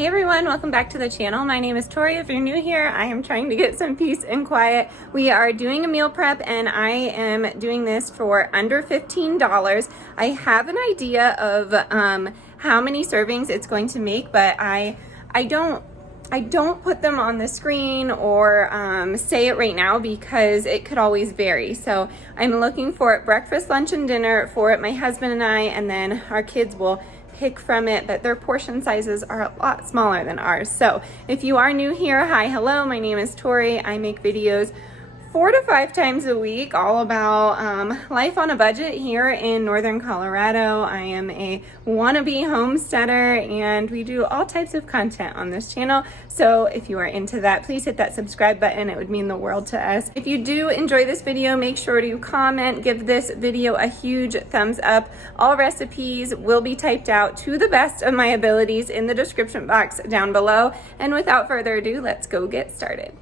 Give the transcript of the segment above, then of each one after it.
Hey everyone, welcome back to the channel. My name is Tori. If you're new here, I am trying to get some peace and quiet. We are doing a meal prep and I am doing this for under $15. I have an idea of how many servings it's going to make, but I don't put them on the screen or say it right now because it could always vary. So I'm looking for breakfast, lunch, and dinner for my husband and I, and then our kids will pick from it, but their portion sizes are a lot smaller than ours. So if you are new here, hi, hello, my name is Tori. I make videos 4 to 5 times a week all about life on a budget here in Northern Colorado. I am a wannabe homesteader and we do all types of content on this channel. So if you are into that, please hit that subscribe button. It would mean the world to us. If you do enjoy this video, make sure to comment, give this video a huge thumbs up. All recipes will be typed out to the best of my abilities in the description box down below. And without further ado, let's go get started.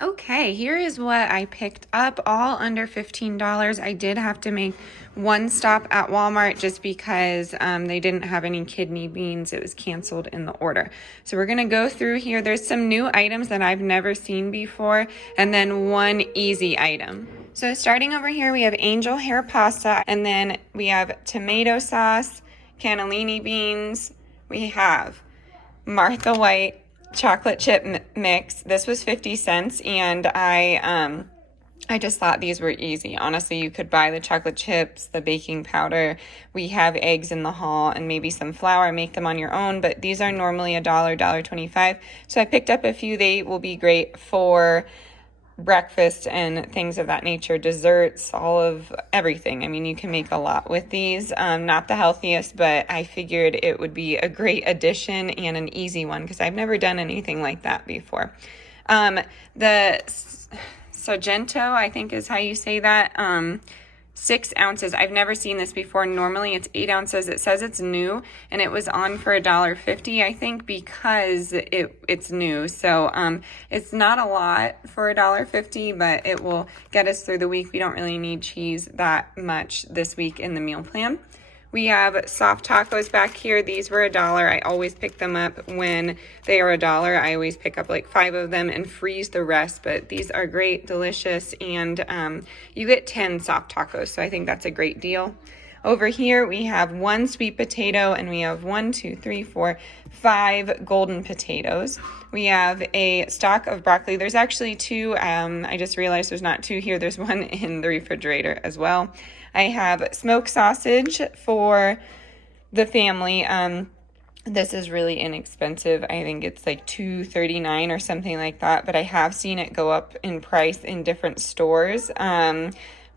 Okay, here is what I picked up, all under $15. I did have to make one stop at Walmart just because they didn't have any kidney beans. It was canceled in the order. So we're gonna go through here. There's some new items that I've never seen before, and then one easy item. So starting over here, we have angel hair pasta, and then we have tomato sauce, cannellini beans, we have Martha White chocolate chip mix. This was 50 cents and I just thought these were easy. Honestly, you could buy the chocolate chips, the baking powder. We have eggs in the haul and maybe some flour, make them on your own, but these are normally $1, $1.25. So I picked up a few. They will be great for breakfast and things of that nature, desserts, all of everything. I mean, you can make a lot with these. Not the healthiest, but I figured it would be a great addition and an easy one because I've never done anything like that before. The Sargento, I think is how you say that, 6 ounces. I've never seen this before. Normally it's 8 ounces. It says it's new and it was on for $1.50, I think, because it's new. So it's not a lot for $1.50, but it will get us through the week. We don't really need cheese that much this week in the meal plan. We have soft tacos back here. These were $1. I always pick them up when they are $1. I always pick up like 5 of them and freeze the rest, but these are great, delicious, and you get 10 soft tacos, so I think that's a great deal. Over here, we have 1 sweet potato, and we have 1, 2, 3, 4, 5 golden potatoes. We have a stalk of broccoli. There's actually 2. I just realized there's not 2 here. There's 1 in the refrigerator as well. I have smoked sausage for the family. This is really inexpensive. I think it's like $2.39 or something like that, but I have seen it go up in price in different stores.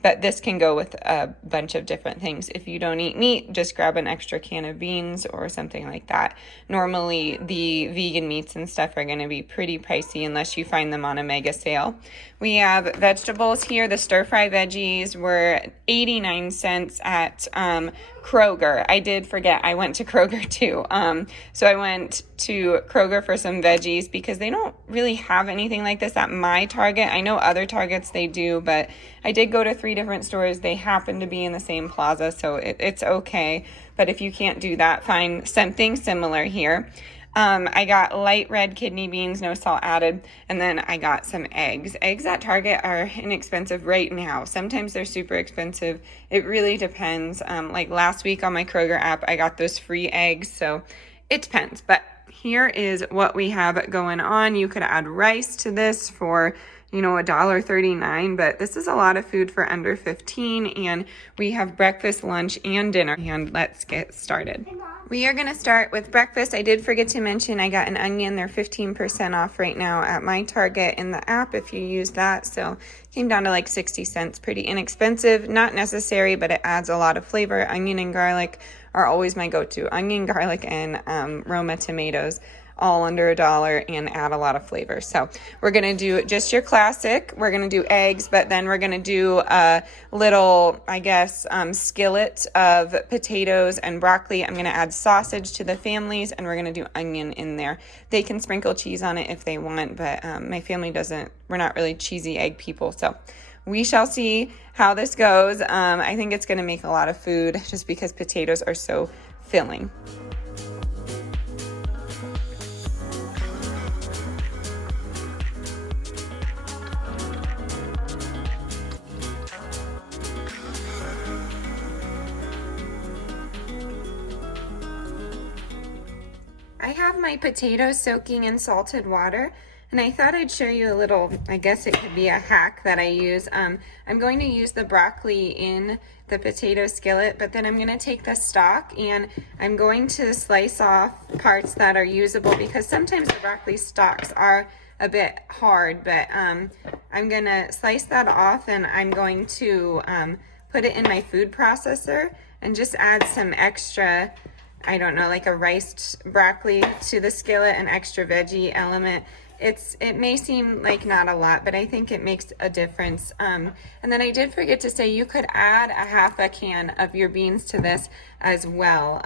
But this can go with a bunch of different things. If you don't eat meat, just grab an extra can of beans or something like that. Normally, the vegan meats and stuff are going to be pretty pricey unless you find them on a mega sale. We have vegetables here. The stir-fry veggies were 89 cents at Kroger. I did forget, I went to Kroger too. So I went to Kroger for some veggies because they don't really have anything like this at my Target. I know other Targets they do, but I did go to 3 different stores. They happen to be in the same plaza, so it's okay. But if you can't do that, find something similar here. I got light red kidney beans, no salt added, and then I got some eggs. Eggs at Target are inexpensive right now. Sometimes they're super expensive. It really depends. Like last week on my Kroger app, I got those free eggs, so it depends. But here is what we have going on. You could add rice to this for $1.39, but this is a lot of food for under 15, and we have breakfast, lunch, and dinner, and let's get started. We are going to start with breakfast. I did forget to mention I got an onion. They're 15% off right now at my Target in the app if you use that, so it came down to like 60 cents. Pretty inexpensive, not necessary, but it adds a lot of flavor. Onion and garlic are always my go-to. Onion, garlic, and Roma tomatoes, all under $1 and add a lot of flavor. So we're going to do just your classic. We're going to do eggs, but then we're going to do a little, skillet of potatoes and broccoli. I'm going to add sausage to the families, and we're going to do onion in there. They can sprinkle cheese on it if they want, but my family doesn't. We're not really cheesy egg people. So we shall see how this goes. I think it's going to make a lot of food just because potatoes are so filling. I have my potatoes soaking in salted water, and I thought I'd show you a little, I guess it could be a hack that I use. I'm going to use the broccoli in the potato skillet, but then I'm going to take the stalk and I'm going to slice off parts that are usable, because sometimes the broccoli stalks are a bit hard, but I'm going to slice that off, and I'm going to put it in my food processor and just add some extra, I don't know, like a riced broccoli to the skillet, an extra veggie element. It may seem like not a lot, but I think it makes a difference. And then I did forget to say you could add a half a can of your beans to this as well.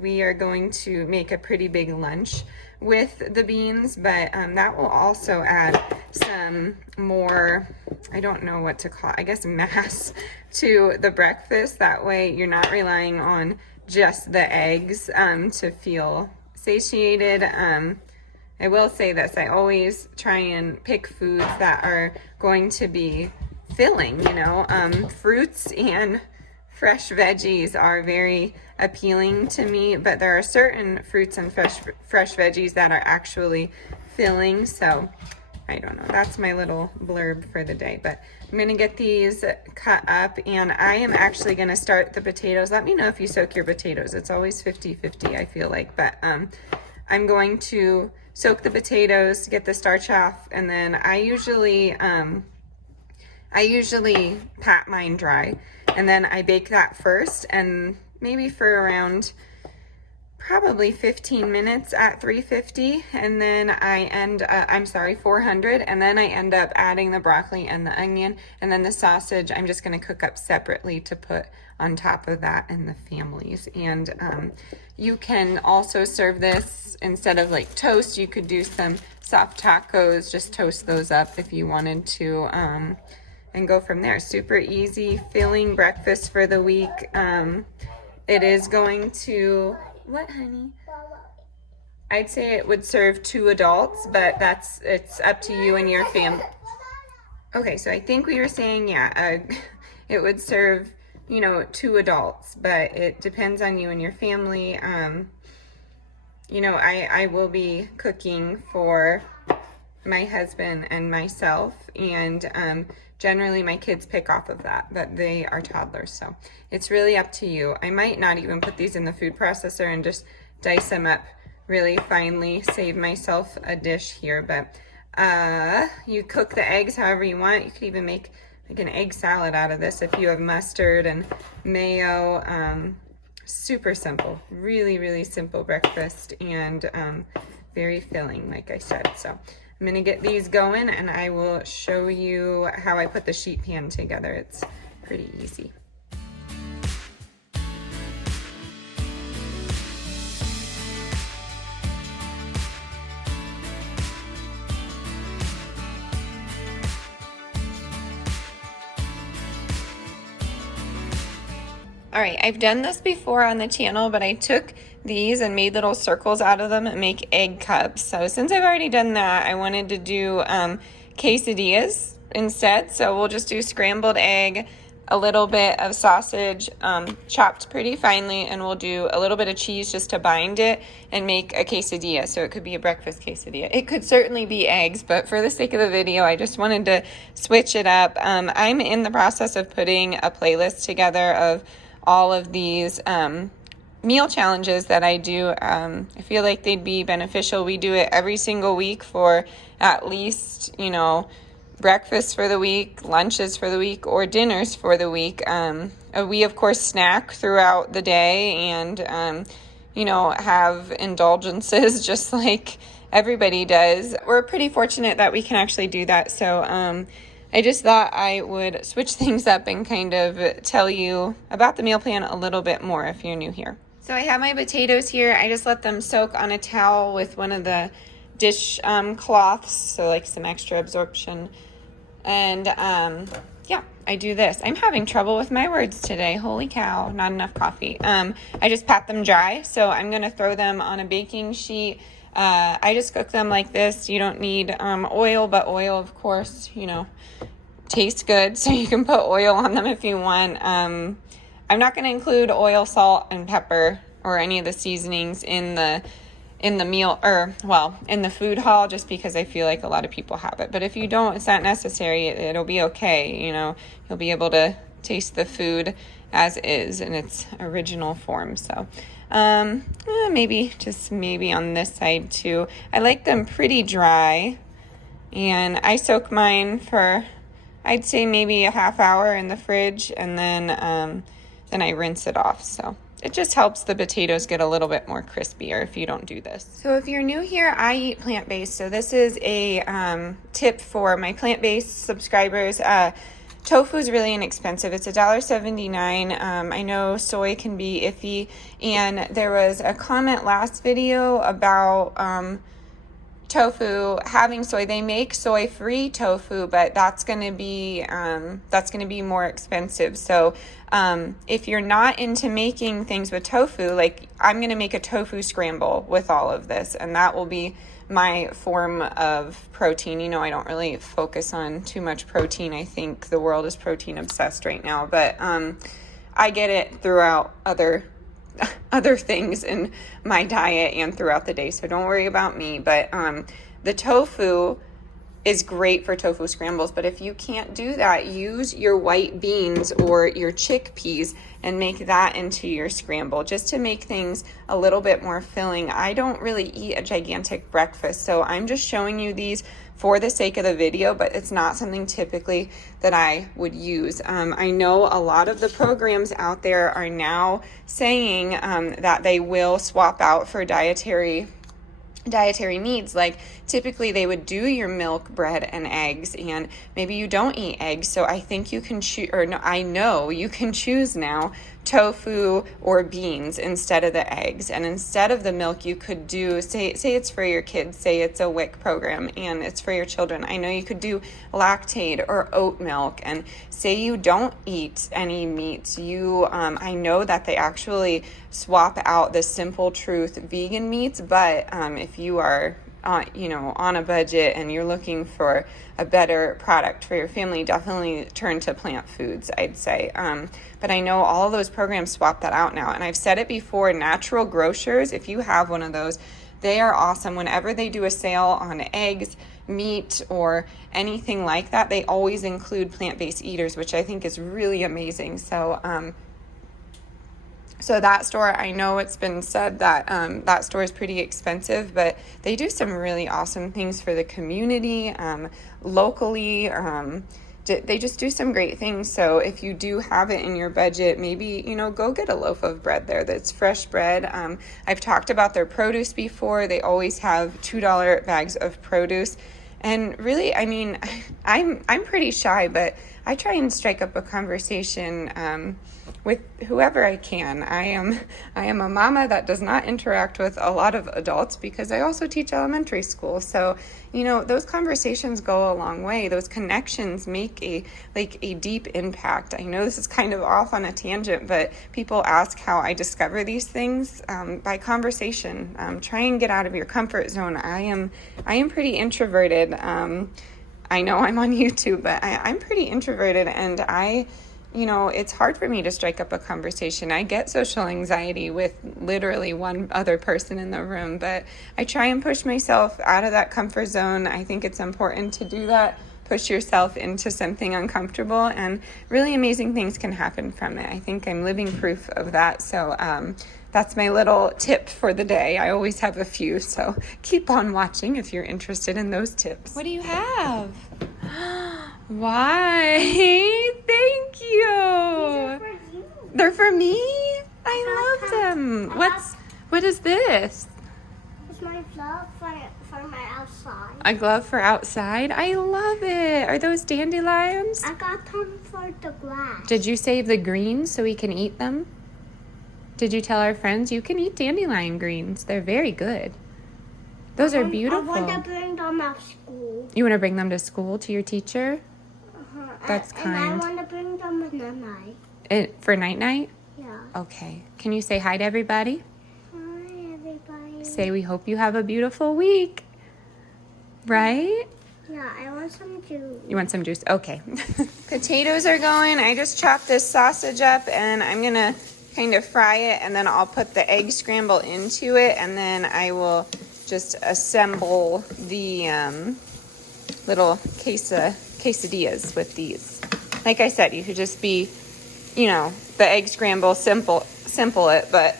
We are going to make a pretty big lunch with the beans, but that will also add some more, I don't know what to call, I guess mass to the breakfast. That way you're not relying on just the eggs to feel satiated. I will say this, I always try and pick foods that are going to be filling, you know. Fruits and fresh veggies are very appealing to me, but there are certain fruits and fresh veggies that are actually filling. So I don't know, that's my little blurb for the day, but I'm gonna get these cut up, and I am actually gonna start the potatoes. Let me know if you soak your potatoes. It's always 50-50, I feel like, but I'm going to soak the potatoes, get the starch off, and then I usually pat mine dry, and then I bake that first, and maybe for around probably 15 minutes at 350, and then I end 400, and then I end up adding the broccoli and the onion, and then the sausage I'm just going to cook up separately to put on top of that in the families. And you can also serve this instead of like toast. You could do some soft tacos, just toast those up if you wanted to, and go from there. Super easy filling breakfast for the week. It is going to, what, honey? I'd say it would serve 2 adults, but it's up to you and your family. Okay, so I think we were saying, yeah, it would serve, you know, 2 adults, but it depends on you and your family. You know, I will be cooking for my husband and myself, and generally my kids pick off of that, but they are toddlers, so it's really up to you. I might not even put these in the food processor and just dice them up really finely, save myself a dish here. But you cook the eggs however you want. You could even make like an egg salad out of this if you have mustard and mayo. Super simple, really simple breakfast, and very filling, like I said. So I'm gonna get these going, and I will show you how I put the sheet pan together. It's pretty easy. All right, I've done this before on the channel, but I took these and made little circles out of them and make egg cups. So since I've already done that, I wanted to do quesadillas instead. So we'll just do scrambled egg, a little bit of sausage chopped pretty finely, and we'll do a little bit of cheese just to bind it and make a quesadilla. So it could be a breakfast quesadilla. It could certainly be eggs, but for the sake of the video, I just wanted to switch it up. I'm in the process of putting a playlist together of all of these meal challenges that I do. I feel like they'd be beneficial. We do it every single week for at least, you know, breakfast for the week, lunches for the week, or dinners for the week. We, of course, snack throughout the day and, you know, have indulgences just like everybody does. We're pretty fortunate that we can actually do that. So, I just thought I would switch things up and kind of tell you about the meal plan a little bit more if you're new here. So I have my potatoes here. I just let them soak on a towel with one of the dish cloths, so like some extra absorption. And yeah, I do this. I'm having trouble with my words today. Holy cow, not enough coffee. I just pat them dry, so I'm going to throw them on a baking sheet. I just cook them like this. You don't need oil, but oil, of course, you know, tastes good, so you can put oil on them if you want. I'm not going to include oil, salt, and pepper or any of the seasonings in in the meal, or well, in the food hall, just because I feel like a lot of people have it. But if you don't, it's not necessary. It'll be okay. You know, you'll be able to taste the food as is in its original form. So maybe on this side too. I like them pretty dry, and I soak mine for, I'd say, maybe a half hour in the fridge, and then I rinse it off. So it just helps the potatoes get a little bit more crispier if you don't do this. So if you're new here, I eat plant-based. So this is a tip for my plant-based subscribers. Tofu is really inexpensive. It's $1.79. I know soy can be iffy. And there was a comment last video about tofu having soy. They make soy-free tofu, but that's going to be more expensive. So if you're not into making things with tofu, like I'm going to make a tofu scramble with all of this, and that will be my form of protein. You know, I don't really focus on too much protein. I think the world is protein obsessed right now, but I get it throughout other things in my diet and throughout the day, so don't worry about me. But the tofu is great for tofu scrambles, but if you can't do that, use your white beans or your chickpeas and make that into your scramble, just to make things a little bit more filling. I don't really eat a gigantic breakfast, so I'm just showing you these for the sake of the video, but it's not something typically that I would use. I know a lot of the programs out there are now saying that they will swap out for dietary needs. Like typically they would do your milk, bread, and eggs, and maybe you don't eat eggs, so I think you can choose, or no, I know you can choose now tofu or beans instead of the eggs. And instead of the milk, you could do, say it's for your kids, say it's a WIC program and it's for your children. I know you could do lactate or oat milk. And say you don't eat any meats, I know that they actually swap out the Simple Truth vegan meats, but if you are on a budget and you're looking for a better product for your family, definitely turn to plant foods, I'd say. But I know all of those programs swap that out now. And I've said it before, Natural Grocers, if you have one of those, they are awesome. Whenever they do a sale on eggs, meat, or anything like that, they always include plant-based eaters, which I think is really amazing. So that store, I know it's been said that that store is pretty expensive, but they do some really awesome things for the community, locally. They just do some great things. So if you do have it in your budget, maybe, go get a loaf of bread there that's fresh bread. I've talked about their produce before. They always have $2 bags of produce. And really, I mean, I'm pretty shy, but I try and strike up a conversation with whoever I can. I am a mama that does not interact with a lot of adults because I also teach elementary school. So, those conversations go a long way. Those connections make a deep impact. I know this is kind of off on a tangent, but people ask how I discover these things by conversation. Try and get out of your comfort zone. I am pretty introverted. I know I'm on YouTube, but I'm pretty introverted, and it's hard for me to strike up a conversation. I get social anxiety with literally one other person in the room, but I try and push myself out of that comfort zone. I think it's important to do that. Push yourself into something uncomfortable, and really amazing things can happen from it. I think I'm living proof of that. So that's my little tip for the day. I always have a few, so keep on watching if you're interested in those tips. What do you have? Why? Thank you. These are for you. They're for me? I love them. What is this? It's my glove for my outside. A glove for outside? I love it. Are those dandelions? I got them for the grass. Did you save the greens so we can eat them? Did you tell our friends you can eat dandelion greens? They're very good. Those are beautiful. I want to bring them to school. You want to bring them to school to your teacher? That's kind. And I want to bring them in the night. For night-night? Yeah. Okay. Can you say hi to everybody? Hi, everybody. Say we hope you have a beautiful week. Right? Yeah, I want some juice. You want some juice? Okay. Potatoes are going. I just chopped this sausage up, and I'm going to kind of fry it, and then I'll put the egg scramble into it, and then I will just assemble the little quesadillas with these. Like I said, you could just be, you know, the egg scramble, simple it, but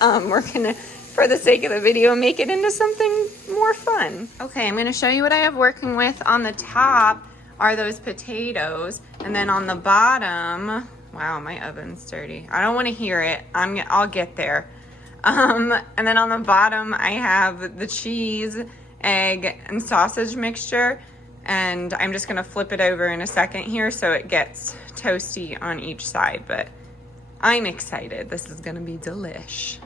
we're gonna, for the sake of the video, make it into something more fun. Okay, I'm gonna show you what I have working with. On the top are those potatoes, and then on the bottom, wow, my oven's dirty. I don't want to hear it. I'll get there. And then on the bottom, I have the cheese, egg, and sausage mixture, and I'm just gonna flip it over in a second here so it gets toasty on each side, but I'm excited. This is gonna be delish.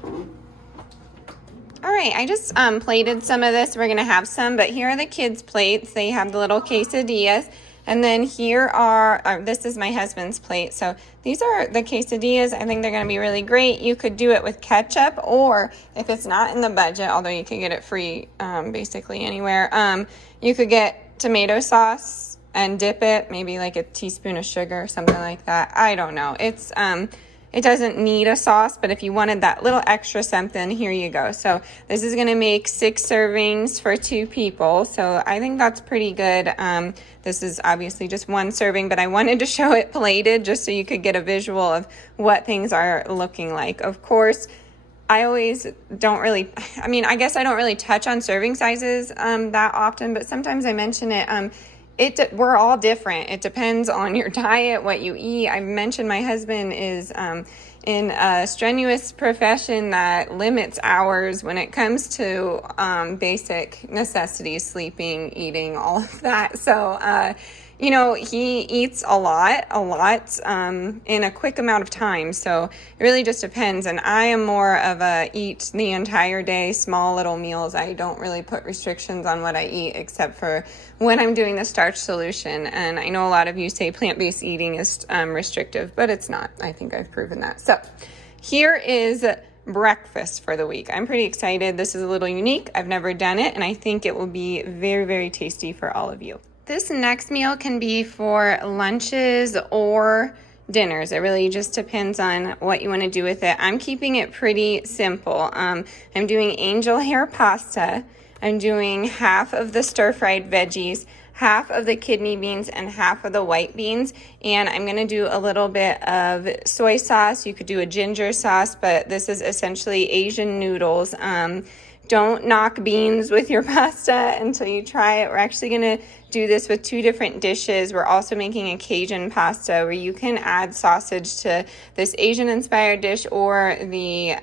All right, I just plated some of this. We're gonna have some, but here are the kids' plates. They have the little quesadillas. And then here are, this is my husband's plate. So these are the quesadillas. I think they're gonna be really great. You could do it with ketchup, or if it's not in the budget, although you can get it free basically anywhere, you could get tomato sauce and dip it, maybe like a teaspoon of sugar or something like that. I don't know. It's, it doesn't need a sauce, but if you wanted that little extra something, here you go. So this is gonna make 6 servings for 2 people. So I think that's pretty good. This is obviously just 1 serving, but I wanted to show it plated just so you could get a visual of what things are looking like. Of course, I always don't really, I mean, I guess I don't really touch on serving sizes that often, but sometimes I mention it. We're all different. It depends on your diet, what you eat. I mentioned my husband is in a strenuous profession that limits hours when it comes to basic necessities, sleeping, eating, all of that. So, you know, he eats a lot in a quick amount of time. So it really just depends. And I am more of a eat the entire day, small little meals. I don't really put restrictions on what I eat except for when I'm doing the starch solution. And I know a lot of you say plant-based eating is restrictive, but it's not. I think I've proven that. So here is breakfast for the week. I'm pretty excited. This is a little unique. I've never done it, and I think it will be very, very tasty for all of you. This next meal can be for lunches or dinners. It really just depends on what you want to do with it. I'm keeping it pretty simple. I'm doing angel hair pasta. I'm doing half of the stir-fried veggies, half of the kidney beans, and half of the white beans. And I'm going to do a little bit of soy sauce. You could do a ginger sauce, but this is essentially Asian noodles. Don't knock beans with your pasta until you try it. We're actually going to do this with 2 different dishes. We're also making a Cajun pasta where you can add sausage to this Asian-inspired dish or the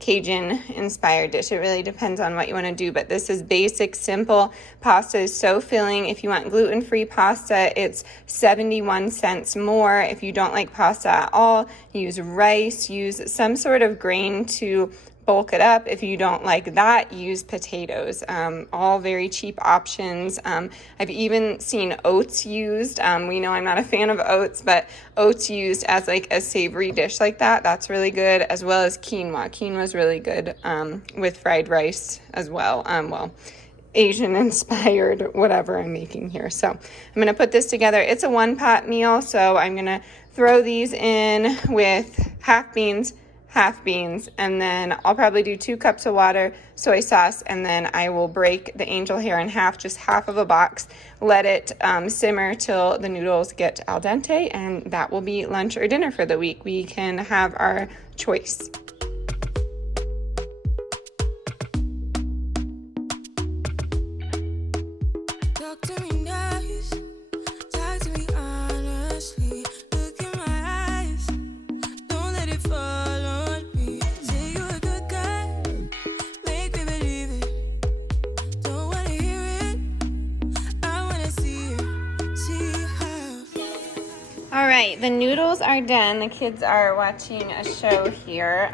Cajun-inspired dish. It really depends on what you want to do, but this is basic, simple. Pasta is so filling. If you want gluten-free pasta, it's 71 cents more. If you don't like pasta at all, use rice, use some sort of grain to bulk it up. If you don't like that, use potatoes. All very cheap options. I've even seen oats used. We know I'm not a fan of oats, but oats used as like a savory dish like that, that's really good, as well as quinoa. Quinoa is really good with fried rice as well. Well, Asian inspired, whatever I'm making here. So I'm going to put this together. It's a 1-pot meal, so I'm going to throw these in with half beans, and then I'll probably do 2 cups of water, soy sauce, and then I will break the angel hair in half, just half of a box, let it simmer till the noodles get al dente, and that will be lunch or dinner for the week. We can have our choice. Talk to me nice, talk to me honestly, look in my eyes, don't let it fall. All right, the noodles are done. The kids are watching a show here.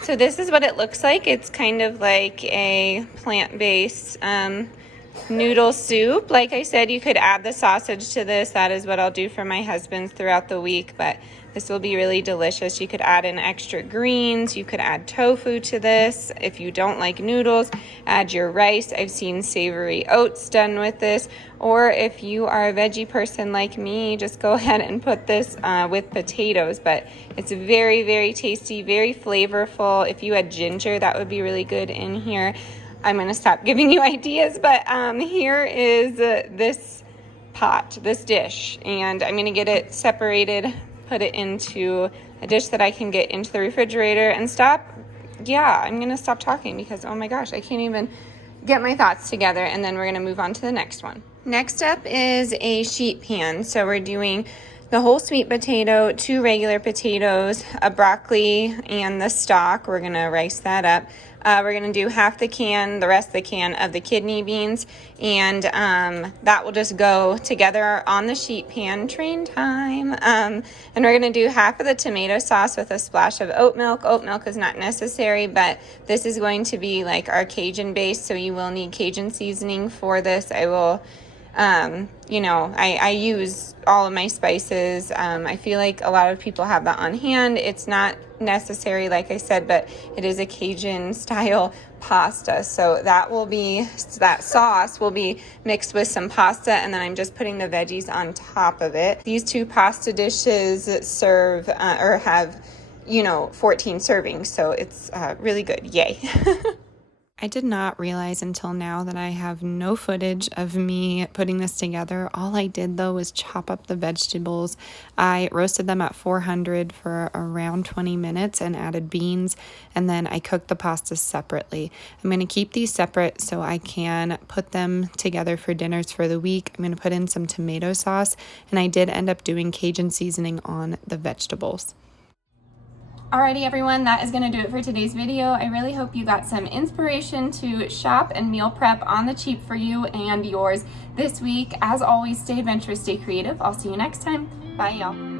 So this is what it looks like. It's kind of like a plant-based noodle soup. Like I said, you could add the sausage to this. That is what I'll do for my husband throughout the week. But This will be really delicious. You could add in extra greens. You could add tofu to this. If you don't like noodles, add your rice. I've seen savory oats done with this. Or if you are a veggie person like me, just go ahead and put this with potatoes. But it's very, very tasty, very flavorful. If you had ginger, that would be really good in here. I'm going to stop giving you ideas, but here is this pot, this dish, and I'm going to get it separated, put it into a dish that I can get into the refrigerator and stop. Yeah, I'm going to stop talking because, oh my gosh, I can't even get my thoughts together, and then we're going to move on to the next one. Next up is a sheet pan. So we're doing the whole sweet potato, 2 regular potatoes, a broccoli, and the stalk. We're going to rice that up. We're going to do half the can, the rest of the can of the kidney beans, and that will just go together on the sheet pan. Train time. And we're going to do half of the tomato sauce with a splash of oat milk. Oat milk is not necessary, but this is going to be like our Cajun base, so you will need Cajun seasoning for this. I will... I use all of my spices. I feel like a lot of people have that on hand. It's not necessary, like I said, but it is a Cajun style pasta. So that sauce will be mixed with some pasta, and then I'm just putting the veggies on top of it. These 2 pasta dishes serve or have 14 servings, so it's really good. Yay. I did not realize until now that I have no footage of me putting this together. All I did though was chop up the vegetables. I roasted them at 400 for around 20 minutes and added beans, and then I cooked the pasta separately. I'm going to keep these separate so I can put them together for dinners for the week. I'm going to put in some tomato sauce, and I did end up doing Cajun seasoning on the vegetables. Alrighty everyone, that is going to do it for today's video. I really hope you got some inspiration to shop and meal prep on the cheap for you and yours this week. As always, stay adventurous, stay creative. I'll see you next time. Bye y'all.